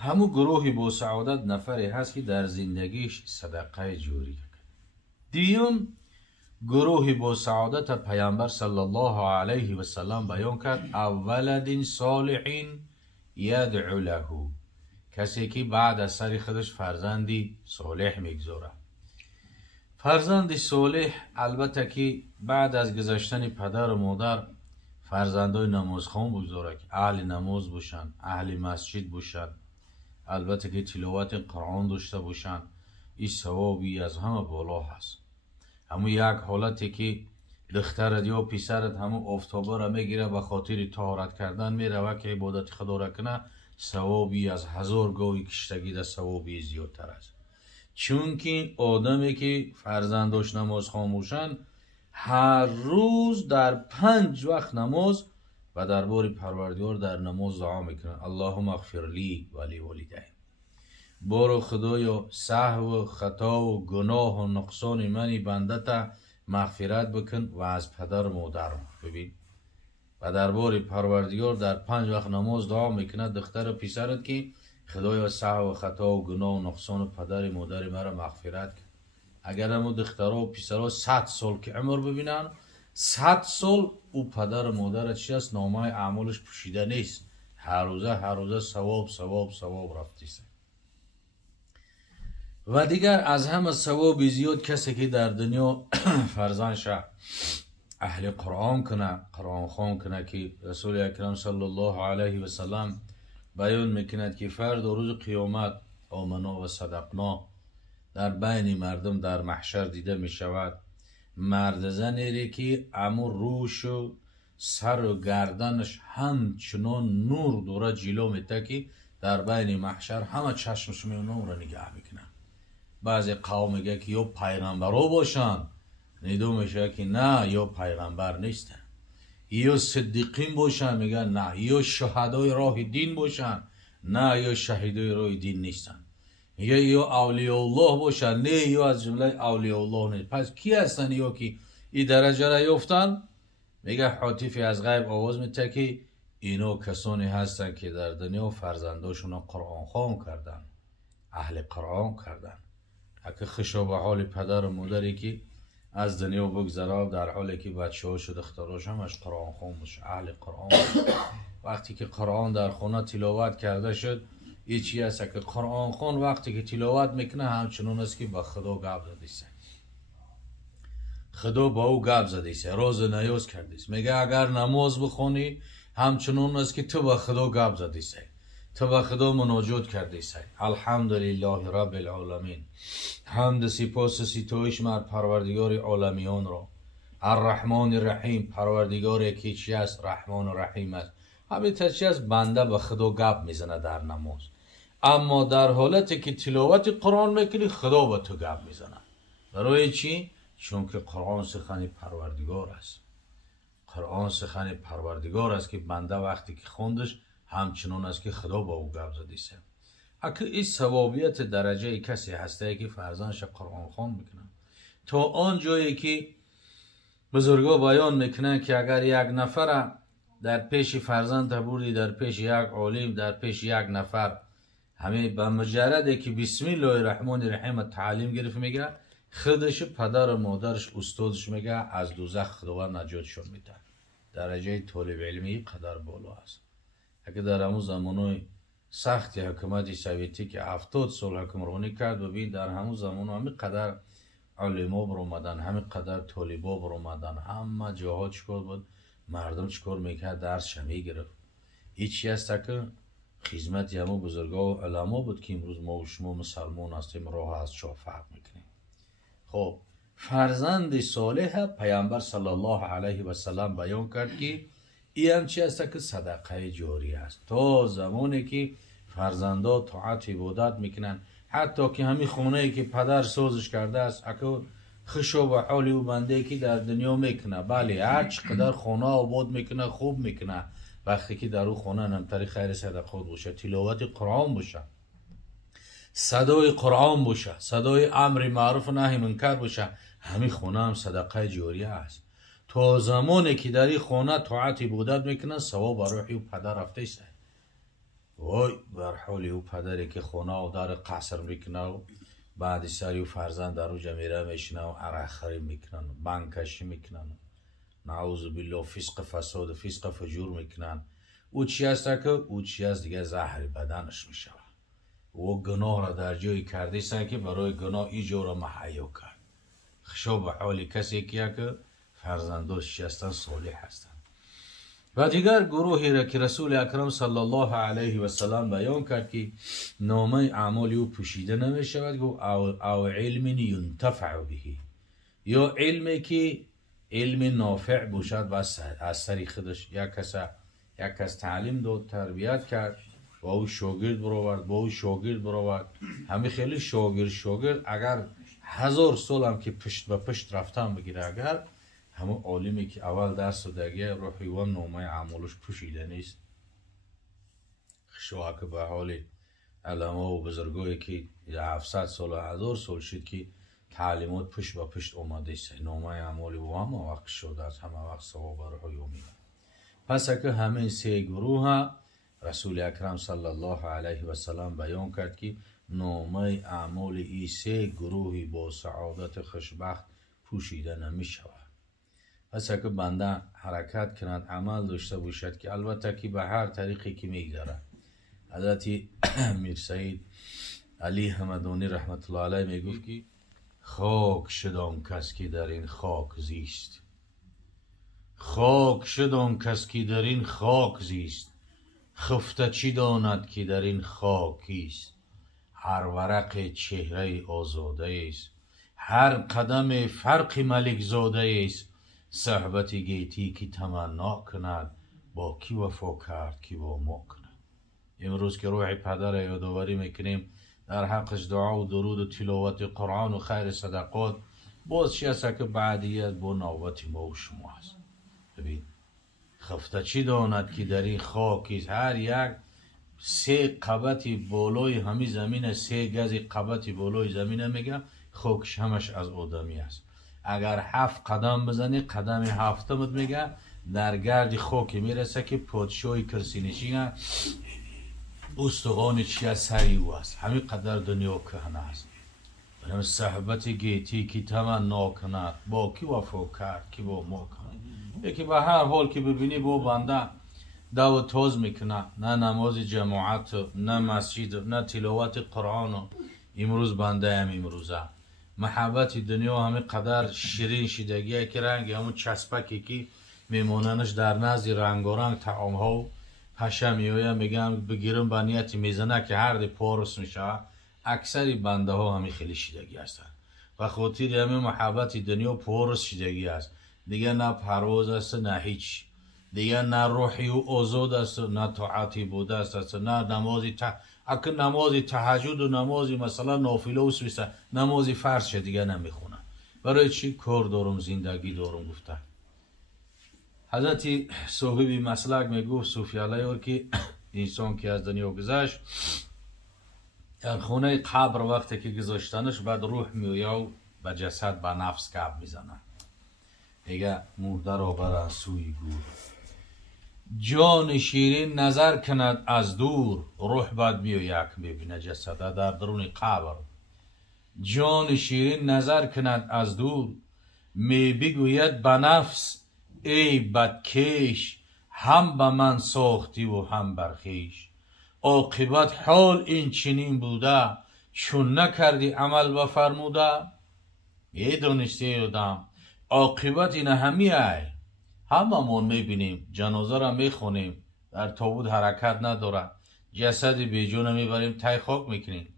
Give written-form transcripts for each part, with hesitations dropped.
همون گروهی با سعادت نفری هست که در زندگیش صدقه جاری کرد. دیوم گروهی با سعادت پیامبر صلی الله علیه و سلم بیان کرد: اولد صالحین یدعو له، کسی که بعد از سر خودش فرزندی صالح میگذاره. فرزند صالح البته که بعد از گذشتن پدر و مادر فرزندای نمازخوان بگذاره که اهل نماز باشن، اهل مسجد باشن، البته که تلاوت قرآن داشته باشن. این ثوابی از همه بالا هست. همون یک حالتی که دخترت یا پسرت همون آفتابه را میگیره به خاطر طهارت کردن میره و که عبادت خدا را کنه، ثوابی از 1000 گاوی کشتگی در ثوابی زیادتر است. چون که آدمی که فرزنداش نماز خاموشن هر روز در 5 وقت نماز و درباره پروردگار در نماز دعا میکنن: اللهم اغفر لی و لوالدی، بارو خدایا سهو و خطا و گناه و نقصان منی بندتا مغفرت بکن و از پدر و مادرم. ببین، و درباره پروردگار در 5 وقت نماز دعا میکنه دختر و پسرت که خدایا سهو و خطا و گناه و نقصان و پدر و مادر مرا مغفرت کن. اگر همو دخترها و پسرها 100 سال که عمر ببینن، 100 سال او پدر و مادر چی است نامه اعمالش پوشیده نیست. هر روزه ثواب ثواب ثواب رفتیست. و دیگر از همه ثواب زیاد کسی که در دنیا فرزندش اهل قرآن کنه، قرآن خوان کنه، که رسول اکرم صلی الله علیه و سلم بیان میکند که فرد روز قیامت آمنا و صدقنا در بین مردم در محشر دیده می شود. مرد زنی که امو روش و سر و گردنش همچنان نور دوره جلو میته که در بین محشر همه چشمش می اونو را نگاه میکنن. بعضی قوم میگه که یا پیغمبرها باشن، نیدو میشه که نه، یا پیغمبر نیستن. یا صدیقین باشن، میگن نه. یا شهدای راه دین باشن، نه، یا شهیدای راه دین نیستن. یا اولیاء الله باشن، نه، یا از جمله اولیاء الله نیست. پس کی هستن یا که این درجه را یافتن؟ میگه حاطفی از غیب آواز میده که اینا کسانی هستن که در دنیا فرزنداشون قرآن خوان کردن، اهل قرآن کردن. اگه خشا به حال پدر و مادری که از دنیا بگذره در حالی که بچه هاش و دختراش همش قرآن خوان باشه، اهل قرآن باشه. وقتی که قرآن در خونه تلاوت کرده شد، ایچی هست که قرآن خوان وقتی که تلاوت میکنه همچنان است که با خدا گپ زدیسه، خدا با او گپ زدیسه، راز نیاز کردیسه. میگه اگر نماز بخونی همچنان است که تو با خدا گپ زدیسه، تو با خدا مناجات کردیسه. الحمدلله رب العالمین، حمد سپاس ستایش مر پروردگار عالمیان را. الرحمن الرحیم، پروردگاری که چی است؟ رحمان و رحیم است. همین چی است؟ بنده به خدا گپ میزنه در نماز. اما در حالتی که تلاوت قرآن میکنی خدا با تو گپ میزنه. برای چی؟ چون که قرآن سخن پروردگار است. قرآن سخن پروردگار است که بنده وقتی که خوندش همچنان است که خدا با او گپ زدیسه. اگه این ثوابیت درجه کسی هسته که فرزندش قرآن خوان میکنه، تا آن جایی که بزرگا بیان میکنن که اگر یک نفر در پیش فرزند بردی، در پیش یک عالم، در پیش یک نفر، همه به مجرده که بسم الله الرحمن الرحیم تعلیم گرفت، میگه خودش پدر و مادرش استادش میگه از دوزخ خداوند نجاتشون میده. درجه طالب علمی قدر بالا است. اگه در همون زمانای سختی حکومت سوویتی که 70 سال حکمرانی کرد، ببین در همون زمان همین قدر علما بر اومدن، همین قدر طالبا بر اومدن، همه جاها چیکار بود؟ مردم چیکار میکرد؟ درس شمی گرفت. هیچی هست که خدمت همون بزرگا و علما بود که امروز ما و شما مسلمان هستیم، راه از چه فرق میکنیم. خب فرزند صالح پیامبر صلی الله علیه و سلم بیان کرد که این هم چی است که صدقه جاری است. تا زمانی که فرزندا طاعت عبادت میکنن، حتی که همین خونه ای که پدر سازش کرده است، اگه خشو و حالی و بنده که در دنیا میکنه، بله هر چقدر خونه آباد میکنه خوب میکنه، وقتی که در او خونه نمتری خیر صدقات باشه، تلاوت قرآن باشه، صدای قرآن باشه، صدای امر معروف و نهی منکر باشه، همین خونه هم صدقه جاریه است. تا زمانی که در این خانه طاعت عبادت میکنن ثواب روحی و پدر رفته است. وای بر حال او پدری که خانه و در قصر میکنه و بعد سری و فرزند در اونجا میره میشنه و عرق خری میکنن و بانکشی میکنن، نعوذ بالله فسق فساد فسق فجور میکنن. او چی است که او چی است دیگه زهر بدنش میشه و گناه را در جایی کرده است که برای گناه ایجا را محیا کرد. خشو به حال کسی که فرزنداش هستند صالح هستند. و دیگر گروهی را که رسول اکرم صلی الله علیه و سلم بیان کرد که نامه اعمال او پوشیده نمی شود او علم ینتفع به، یا علمی که علم نافع باشد و از سری خودش یک کس تعلیم داد تربیت کرد و او شاگرد برآورد با او شاگرد برآورد. همه خیلی شاگرد اگر 1000 سال هم که پشت به پشت رفتن بگیره، اگر همون عالمی که اول درس داده روحی و نامه اعمالش پوشیده نیست، خشوع که به حال علما و بزرگایی که 700 سال و 1000 سال شد که تعلیمات پشت به پشت اومده است، نامه اعمالی و همه وقت شده است، همه وقت ثواب روحی میده. پس که همین سه گروه رسول اکرم صلی الله علیه و سلم بیان کرد که نامه اعمال این سه گروهی با سعادت خوشبخت پوشیده نمی شود. پس که بنده حرکت کند عمل داشته باشد که البته که به هر طریقی که میگذره. حضرت میر سید علی همدانی رحمت الله علیه میگفت که خاک شد آن کس که در این خاک زیست، خاک شد آن کس که در این خاک زیست، خفته چی داند که در این خاکیست. هر ورق چهره آزاده است، هر قدم فرق ملک زاده است. صحبت گیتی که تمنا کند، با کی وفا کرد که با ما کند. امروز که روح پدر یادآوری میکنیم در حقش دعا و درود و تلاوت قرآن و خیر صدقات، باز چی است که بعدیت با نوبت ما و شما است. ببین خفته چی داند که در این خاکیست. هر یک 3 قبط بالای همی زمین، 3 گز قبط بالای زمین میگه خاکش همش از آدمی است. اگر 7 قدم بزنی قدم 7مت میگه در گرد خاک میرسه که پادشاهی کرسی نشینه استخوان چی از سری او است. همین قدر دنیا کهنه است. برای صحبت گیتی که تمنا کند، با کی وفا کرد که با ما کند. یکی به هر حال که ببینی با بنده دو تاز میکنه، نه نماز جماعت، نه مسجد، نه تلاوت قرآن. امروز بنده هم امروزه محبت دنیا همه قدر شیرین شدگیه که رنگ همون چسبکی که میموننش در نزد رنگارنگ طعام ها و پشه میویه میگم بگیرم به نیت میزنه که هر دی پارس میشه. اکثر بنده ها همه خیلی شدگی هستن و خاطر همه محبت دنیا پارس شدگی است. دیگه نه پرواز است نه هیچ، دیگه نه روحی و آزاد است نه طاعتی بوده است، نه نمازی اگه نمازی تهجد و نمازی مثلا نافله و سویسته نمازی فرض شه دیگه نمیخونه. برای چی؟ کار دارم زندگی دارم گفته. حضرت صاحب مسلک میگفت صوفی علیه که انسان که از دنیا گذشت در خونه قبر وقتی که گذاشتنش بعد روح میویه و به جسد به نفس کب میزنه، میگه مهدر آبر سوی گور. جان شیرین نظر کند از دور، روح بعد میو یک میبینه جسده در درون قبر. جان شیرین نظر کند از دور، می بگوید به نفس ای بدکش، هم به من ساختی و هم برخیش. عاقبت حال این چنین بوده، چون نکردی عمل و فرموده. یه دانسته آدم عاقبت این همیه. هممون میبینیم جنازه را میخونیم در تابوت حرکت نداره، جسد بیجون میبریم تای خاک میکنیم،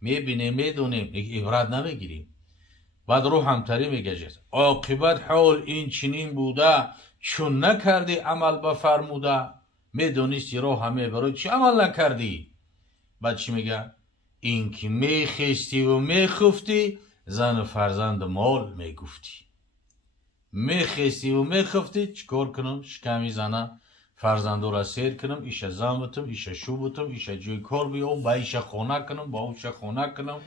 میبینیم میدونیم عبرت نمیگیریم. بعد روح همتری میگه عاقبت حال این چنین بوده، چون نکردی عمل بفرموده. میدونستی رو همه برای چی عمل نکردی؟ بعد چی میگه؟ این که میخستی و میخفتی زن و فرزند مال میگفتی. میخستی و میخفتی چیکار کنم؟ شکمی زنه فرزندو را سیر کنم، ایشه زمتم، ایشه شوبتم، ایشه جوی کار بیام، با ایشه خونه کنم، با اوشه خونه کنم.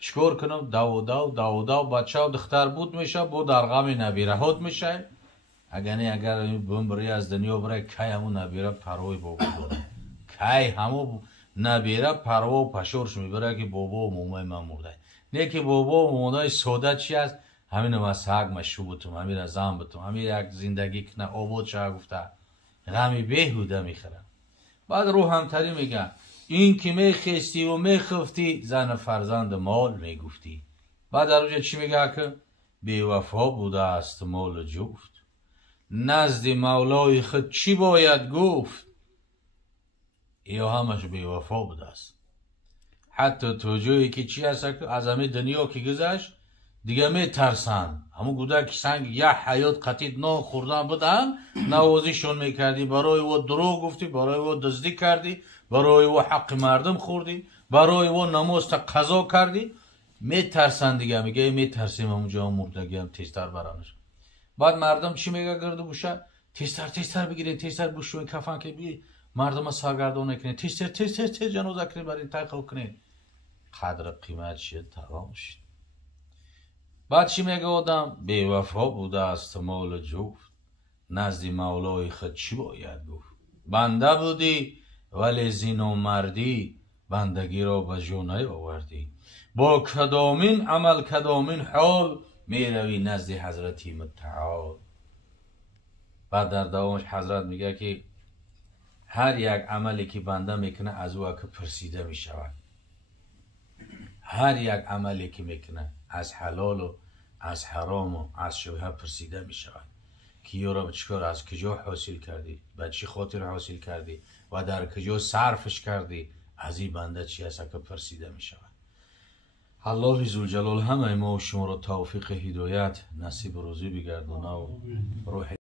چیکار کنم؟ دو بچه و دختر بود میشه، با در غم نبیرهات میشه. اگر بمبری از دنیا بره کی همون نبیره پروای بابا داره کی همون نبیره پروا و پشورش میبره که بابا و مومای من مرده نه که بابا و مومای سوده چی است همین ما سگ مشروب بتوم همین رزام بتوم همین یک زندگی که نه آباد شده گفته غمی بیهوده میخرم. بعد رو همتری میگن این که میخستی و میخفتی زن فرزند مال میگفتی. بعد در اونجا چی میگه که بیوفا بوده است مال جفت نزد مولای خود چی باید گفت. یا همش بیوفا بوده است. حتی تو جایی که چی هست که از همه دنیا که گذشت دیگه میترسن همون کودک سنگ یه حیات قطید نان خوردن بدن نوازیشون میکردی برای او دروغ گفتی برای او دزدی کردی برای او حق مردم خوردی برای او نماز تا قضا کردی میترسن دیگه میگه میترسیم همونجا مردگی هم تیزتر برانش. بعد مردم چی میگه گرده بوشه تیزتر بگیرین تیزتر بوشوین کفن که بی مردم سرگردان نکنین تیزتر جنازه کنین برای تاخو کنین قدر قیمت شد تمام شد. بعد چی میگه آدم بیوفا بوده است مال جفت نزد مولای خود چی باید گفت. بنده بودی ولی زین و مردی بندگی را به جو نیاوردی با کدامین عمل کدامین حال میروی نزد حضرتی متعال. بعد در دوامش حضرت میگه که هر یک عملی که بنده میکنه از او که پرسیده میشود. هر یک عملی که میکنه از حلال و از حرام و از شبهه پرسیده میشود که یورا به چیکار از کجا حاصل کردی به چی خاطر حاصل کردی و در کجا صرفش کردی از این بنده چی هست که پرسیده میشود. الله ذوالجلال همه ما و شما را توفیق هدایت نصیب روزی بگردونه و روح